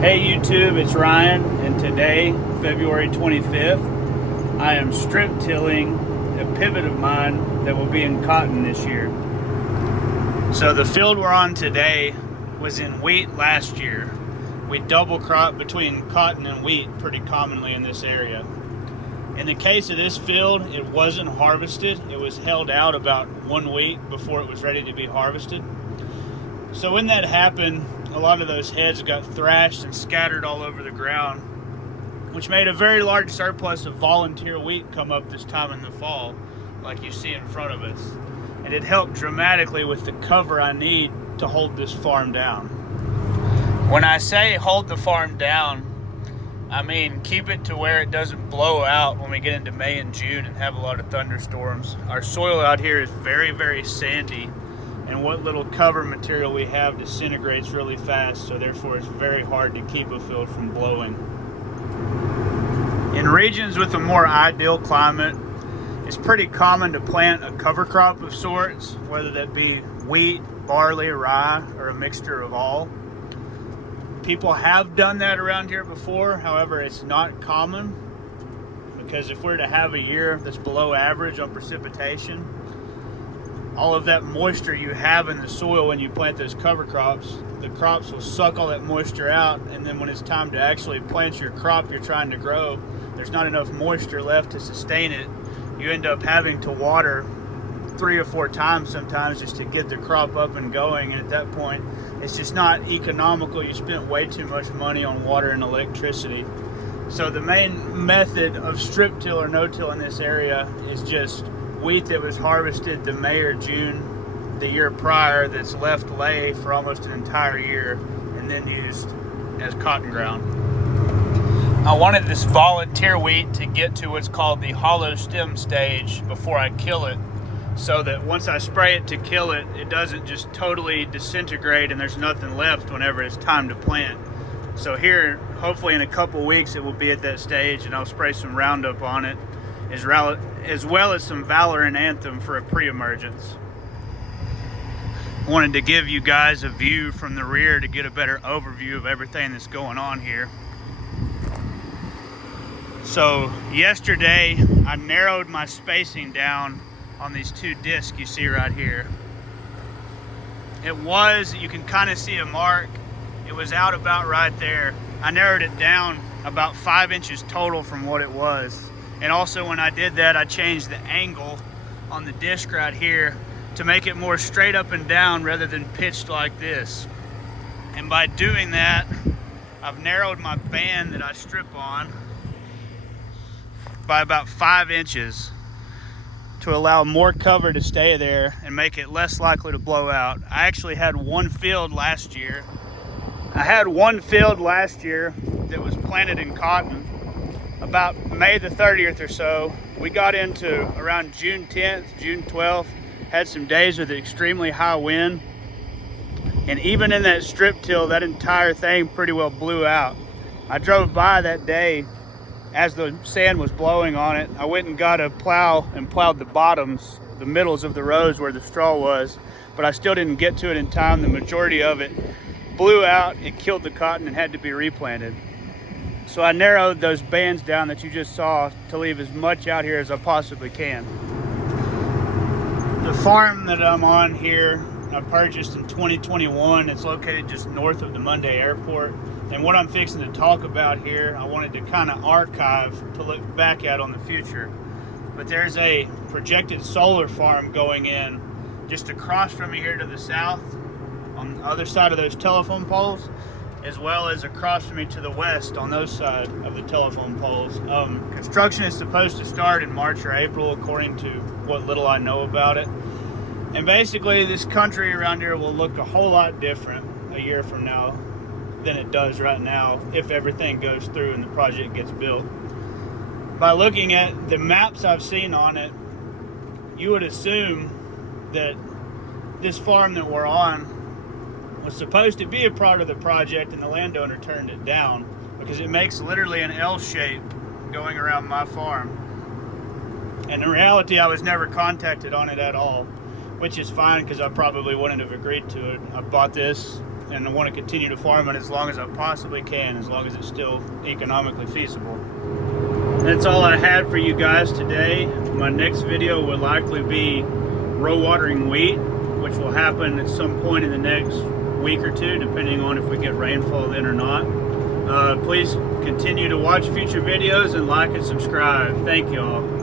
Hey YouTube, it's Ryan, and today, February 25th, I am strip tilling a pivot of mine that will be in cotton this year. So the field we're on today was in wheat last year. We double crop between cotton and wheat pretty commonly in this area. In the case of this field, it wasn't harvested. It was held out about 1 week before it was ready to be harvested. So when that happened, a lot of those heads got thrashed and scattered all over the ground, which made a very large surplus of volunteer wheat come up this time in the fall, like you see in front of us. And it helped dramatically with the cover I need to hold this farm down. When I say hold the farm down, I mean keep it to where it doesn't blow out when we get into May and June and have a lot of thunderstorms. Our soil out here is very, very sandy, and what little cover material we have disintegrates really fast, so therefore it's very hard to keep a field from blowing. In regions with a more ideal climate, it's pretty common to plant a cover crop of sorts, whether that be wheat, barley, rye, or a mixture of all. People have done that around here before, however it's not common, because if we're to have a year that's below average on precipitation, all of that moisture you have in the soil when you plant those cover crops, the crops will suck all that moisture out, and then when it's time to actually plant your crop you're trying to grow, there's not enough moisture left to sustain it. You end up having to water 3 or 4 times sometimes just to get the crop up and going, and at that point it's just not economical. You spent way too much money on water and electricity. So the main method of strip till or no-till in this area is just wheat that was harvested the May or June the year prior that's left lay for almost an entire year and then used as cotton ground. I wanted this volunteer wheat to get to what's called the hollow stem stage before I kill it, so that once I spray it to kill it, it doesn't just totally disintegrate and there's nothing left whenever it's time to plant. So here, hopefully in a couple weeks, it will be at that stage, and I'll spray some Roundup on it, as well as some Valor and Anthem for a pre-emergence. Wanted to give you guys a view from the rear to get a better overview of everything that's going on here. So yesterday, I narrowed my spacing down on these 2 discs you see right here. It was, you can kind of see a mark, it was out about right there. I narrowed it down about 5 inches total from what it was. And also when I did that, I changed the angle on the disc right here to make it more straight up and down rather than pitched like this. And by doing that, I've narrowed my band that I strip on by about 5 inches to allow more cover to stay there and make it less likely to blow out. I actually had one field last year. that was planted in cotton. About May the 30th or so, we got into around June 10th, June 12th, had some days with extremely high wind. And even in that strip till, that entire thing pretty well blew out. I drove by that day as the sand was blowing on it. I went and got a plow and plowed the bottoms, the middles of the rows where the straw was, but I still didn't get to it in time. The majority of it blew out, it killed the cotton and had to be replanted. So I narrowed those bands down that you just saw to leave as much out here as I possibly can. The farm that I'm on here, I purchased in 2021. It's located just north of the Monday Airport. And what I'm fixing to talk about here, I wanted to kind of archive to look back at on the future. But there's a projected solar farm going in just across from me here to the south, on the other side of those telephone poles, as well as across from me to the west on those side of the telephone poles. Construction is supposed to start in March or April, according to what little I know about it. And basically this country around here will look a whole lot different a year from now than it does right now if everything goes through and the project gets built. By looking at the maps I've seen on it, you would assume that this farm that we're on was supposed to be a part of the project, and the landowner turned it down because it makes literally an L shape going around my farm. And in reality, I was never contacted on it at all, which is fine because I probably wouldn't have agreed to it. I bought this and I want to continue to farm it as long as I possibly can, as long as it's still economically feasible. That's all I had for you guys today. My next video will likely be row watering wheat, which will happen at some point in the next week or two, depending on if we get rainfall then or not. Please continue to watch future videos and like and subscribe. Thank you all.